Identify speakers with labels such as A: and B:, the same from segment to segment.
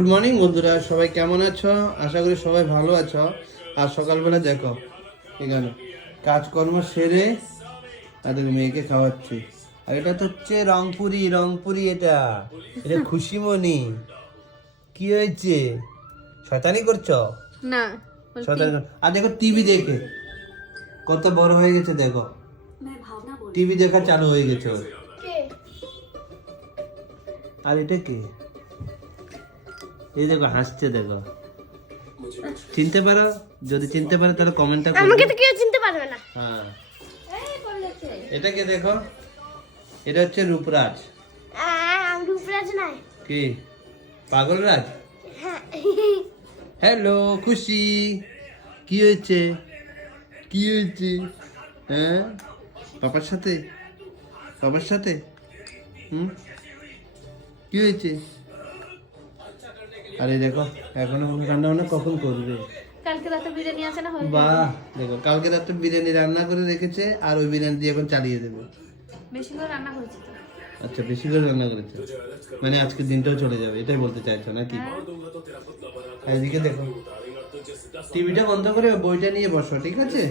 A: Good morning বন্ধুরা। সবাই কেমন আছো? আশা করি সবাই ভালো আছো। আর সকালবেলা দেখো এখানে কাজকর্ম সেরে তাদের মেয়েকে খাওয়াচ্ছি। আর এটা তো হচ্ছে রংপুরি রংপুরি এটা। এটা খুশিমণি। কি হয়েছে? শয়তানি করছ?
B: না
A: শয়তানি আর দেখো টিভি দেখে কত বড় হয়ে গেছে দেখো। টিভি দেখা চালু হয়ে গেছে আর এটা কে? এই দেখো হাসছে দেখো। চিনতে পারো? যদি চিনতে পারো তাহলে কমেন্টটা করো
B: আমাকে তো কেউ চিনতে পারবে না।
A: হ্যাঁ। এটা কে দেখো। এটা হচ্ছে রূপরাজ।
B: আমি রূপরাজ নাই
A: কি? পাগল রাজ
B: হ্যাঁ।
A: হ্যালো খুশি। কি হয়েছে? কি হয়েছে? হ্যাঁ? পাপার সাথে? পাপার সাথে? হুম? কি হয়েছে? আরে দেখো এখনও রান্না বান্না কখন করবে?
B: কালকে রাতে বিরিয়ানি আছে না
A: বাহ দেখো কালকে রাত্রে বিরিয়ানি রান্না করে রেখেছে আর ওই বিরিয়ানি দিয়ে এখন চালিয়ে দেবে।
B: বেশি করে রান্না করেছি
A: আচ্ছা বেশি করে রান্না করেছে? মানে আজকে দিনটাও চলে যাবে এটাই বলতে চাইছো নাকি? আর এদিকে দেখো টিভিটা বন্ধ করে বইটা নিয়ে বসো ঠিক আছে?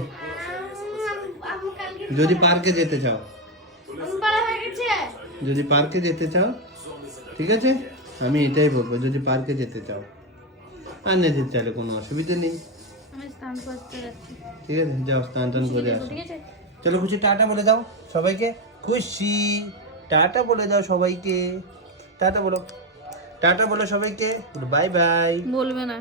A: যদি পার্কে যেতে চাও।
B: হয়ে
A: যদি পার্কে যেতে চাও ঠিক আছে? আমি এটাই বলব যদি পার্কে যেতে চাও। আর না যেতে চাইলে কোনো অসুবিধা নেই। ঠিক আছে যাও স্নান টান করে আসো। চলো খুশি টাটা বলে দাও সবাইকে। খুশি টাটা বলে দাও সবাইকে। টাটা বলো টাটা বলো সবাইকে। বাই বাই
B: বলবে না।